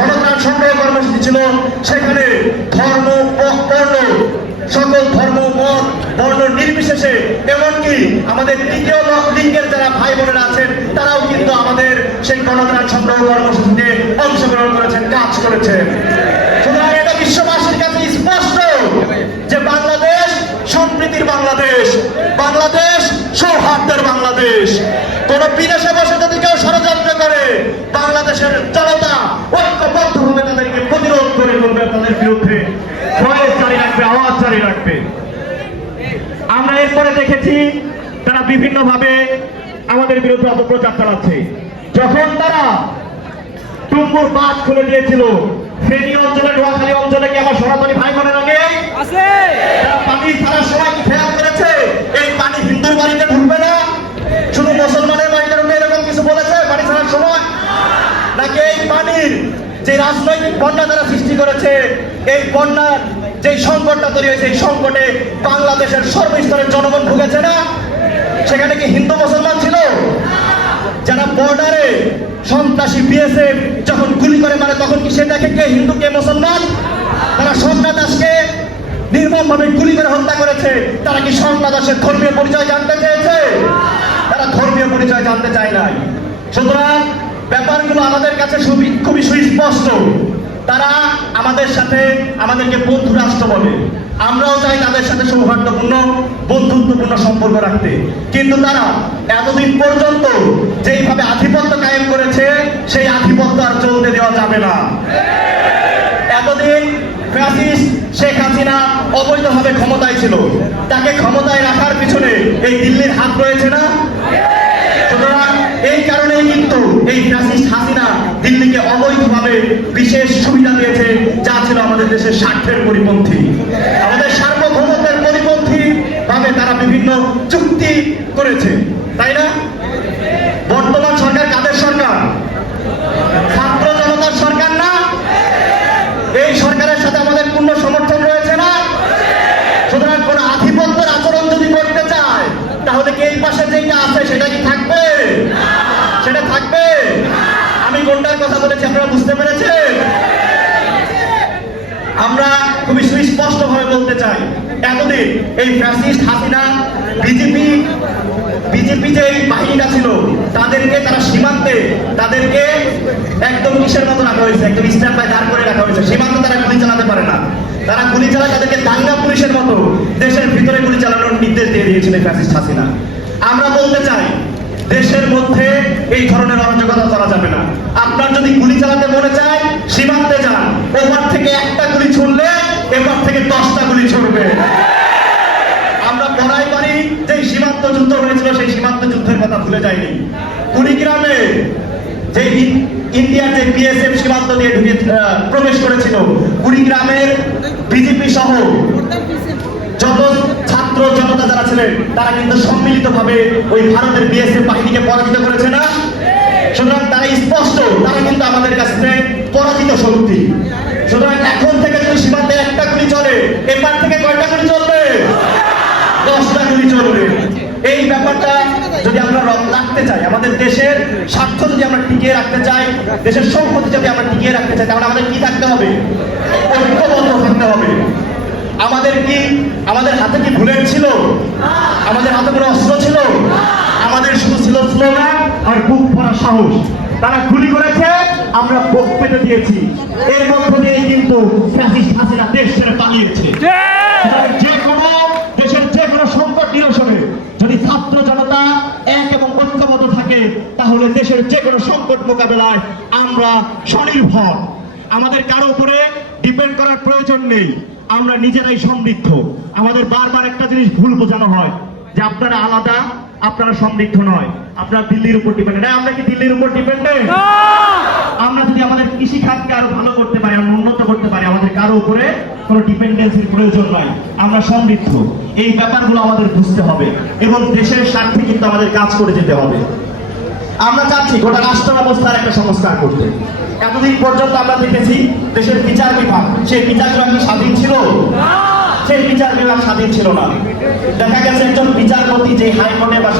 গণত্রাণ সংগ্রহ কর্মসূচি ছিল, সেখানে ধর্ম বর্ণ সকল ধর্ম মত বর্ণ নির্বিশেষে এমনকি আমাদের তৃতীয় লিঙ্গের যারা ভাই বোনেরা আছেন তারাও কিন্তু আমাদের সেই গণত্রাণ সংগ্রহ কর্মসূচিতে অংশগ্রহণ করেছেন, কাজ করেছেন। সুতরাং এটা বিশ্ববাসীর কাছে স্পষ্ট যে বাংলাদেশ সম্প্রীতির বাংলাদেশ, বাংলাদেশ সৌহার্দ্যের বাংলাদেশ। কোন বিদেশে বসে যদি কেউ ষড়যন্ত্র করে বাংলাদেশের জনতা ঐক্যবদ্ধভাবে তাদেরকে প্রতিরোধ করে তুলবে, তাদের বিরুদ্ধে ভয়েস জারি রাখবে, আওয়াজ জারি রাখবে। আমরা এরপরে দেখেছি তারা বিভিন্ন ভাবে আমাদের বিরুদ্ধে অপপ্রচার চালাচ্ছে। যখন তারা টুম্বুর বাঁধ খুলে দিয়েছিল ফেনী অঞ্চলে, নোয়াখালী অঞ্চলে কি আমার সনাতনী ভাই বোনেরা নেই? তারা পানি ছাড়ার সময় কি খেয়াল করেছে এই পানি হিন্দুর বাড়িতে ঢুকবে না, শুধু মুসলমানের বাড়িতে ঢুকবে, এরকম কিছু বলেছে পানি ছাড়ার সময়? নাকি এই পানির যে রাজনৈতিক বন্যা তারা সৃষ্টি করেছে, এই বন্যার যে সংকটটা তৈরি হয়েছে, এই সংকটে বাংলাদেশের সর্বস্তরের জনগণ ভুগেছে না? সেখানে কি হিন্দু মুসলমান ছিল? যারা বর্ডারে সন্ত্রাসী বিএসএফ যখন গুলি করে মারে তখন কি সে দেখে কে হিন্দু কে মুসলমান? তারা সোমনাথ দাসকে নির্মমভাবে গুলি করে হত্যা করেছে, তারা কি সোমনাথ দাসের ধর্মীয় পরিচয় জানতে চেয়েছে? তারা ধর্মীয় পরিচয় জানতে চায় নাই। সুতরাং ব্যাপারগুলো আমাদের কাছে খুবই সুস্পষ্ট। তারা আমাদের সাথে আমাদেরকে বন্ধু রাষ্ট্র বলে, আমরাও চাই তাদের সাথে সৌহার্দ্যপূর্ণ বন্ধুত্বপূর্ণ সম্পর্ক রাখতে, কিন্তু তারা এতদিন পর্যন্ত যেইভাবে আধিপত্য কায়েম করেছে সেই আধিপত্য আর চলতে দেওয়া যাবে না। এতদিন ফ্যাসিস্ট শেখ হাসিনা অবৈধভাবে ক্ষমতায় ছিল, তাকে ক্ষমতায় রাখার পিছনে এই দিল্লির হাত রয়েছে না? সুতরাং এই কারণেই কিন্তু এই ফ্যাসিস্ট হাসিনা দিল্লিকে অবৈধভাবে বিশেষ সুবিধা দিয়েছে, যা ছিল আমাদের দেশের স্বার্থের পরিপন্থী, আমাদের সার্বভৌমত্বের পরিপন্থী ভাবে তারা বিভিন্ন চুক্তি করেছে, তাই না? বর্তমান সরকার কাদের সরকার? ছাত্র জনতার সরকার না? এই সরকারের সাথে আমাদের পূর্ণ সমর্থন রয়েছে না? সুতরাং কোন আধিপত্যের আচরণ যদি করতে চায় তাহলে কি এই পাশে যেটা আছে সেটা কি থাকবে? সেটা থাকবে? আমি কোনটার কথা বলেছি আপনারা বুঝতে পেরেছেন? আমরা খুবই সুস্পষ্ট ভাবে বলতে চাই, এতদিন এই ফ্যাসিস্ট হাসিনা বিজেপি যে বাহিনীটা ছিল তাদেরকে তারা সীমান্তে তাদেরকে একদম কিসের মতো রাখা হয়েছে, একদম স্ট্যান্ড বাই দাঁড় করে রাখা হয়েছে। সীমান্তে তারা গুলি চালাতে পারে না, তারা গুলি চালায় তাদেরকে দাঙ্গা পুলিশের মতো দেশের ভিতরে গুলি চালানোর নির্দেশ দিয়ে দিয়েছিল ফ্যাসিস্ট হাসিনা। আমরা বলতে চাই দেশের মধ্যে এই ধরনের অরাজকতা করা যাবে না। আপনার যদি গুলি চালাতে মনে চায় সীমান্তে যান, ওপার থেকে একটা গুলি ছুড়লে এপার থেকে 10টা গুলি ছুড়বে। আমরা পড়াই পারি যে সীমান্ত যুদ্ধ হয়েছিল সেই সীমান্ত যুদ্ধের কথা ভুলে যায়নি। কুড়িগ্রামে যে ইন্ডিয়ার যে বিএসএফ সীমান্ত দিয়ে প্রবেশ করেছিল, কুড়িগ্রামের বিজেপি সহ যত ছাত্র জনতা যারা ছিলেন তারা কিন্তু সম্মিলিতভাবে ওই ভারতের বিএসএফ বাহিনীকে পরাজিত করেছে না? সুতরাং তারা স্পষ্ট, তারা কিন্তু আমাদের কাছে পরাজিত শক্তি। সুতরাং এখন থেকে যদি সীমান্তে একটা গুলি চলে, এপার থেকে কয়টা গুলি চলবে? 10টা গুলি চলবে। এই ব্যাপারটা যদি আমরা রাখতে চাই, আমাদের দেশের স্বার্থ যদি আমরা টিকিয়ে রাখতে চাই, দেশের সম্পত্তি যদি আমরা টিকিয়ে রাখতে চাই, তাহলে আমাদের কি থাকতে হবে? ঐক্যবদ্ধ থাকতে হবে। আমাদের হাতে কি বুলেট ছিল? আমাদের হাতে কোনো অস্ত্র ছিল? আমাদের শুধু ছিল স্লোগান আর বুক ভরা সাহস। তারা গুলি করেছে, আমরা বুক পেতে দিয়েছি। এর মধ্যে দিয়েই কিন্তু ফ্যাসিস্ট হাসিনা দেশ ছেড়ে পালিয়েছে। দেশের যে কোনো সংকট নিরসনে যদি ছাত্র জনতা এক এবং ঐক্যবদ্ধ থাকে তাহলে দেশের যে কোনো সংকট মোকাবেলায় আমরা স্বনির্ভর। আমাদের কারো উপরে ডিপেন্ড করার প্রয়োজন নেই, আমরা নিজেরাই সমৃদ্ধ। আমাদের বারবার একটা জিনিস ভুল বোঝানো হয় যে আপনারা আলাদা, আপনারা সমৃদ্ধ নয়, আপনারা দিল্লির উপর ডিপেন্ডেন্ট। আমরা কি দিল্লির উপর ডিপেন্ডেন্ট? আমরা যদি আমাদের কৃষি খাতকে আরো ভালো করতে পারি, আমরা উন্নত করতে পারি, আমাদের কারো উপরে কোনো ডিপেন্ডেন্সির প্রয়োজন নাই, আমরা সমৃদ্ধ। এই ব্যাপারগুলো আমাদের বুঝতে হবে এবং দেশের স্বার্থে কিন্তু আমাদের কাজ করে যেতে হবে। আমরা চাচ্ছি গোটা রাষ্ট্র ব্যবস্থার একটা সংস্কার করতে। এতদিন পর্যন্ত আমরা দেখেছি দেশের বিচার বিভাগ, সেই বিচার বিভাগ কি স্বাধীন ছিল? সেই বিচার বিভাগ স্বাধীন ছিল না। দেখা গেছে একজন বিচারপতি যে হাইকোর্টে বা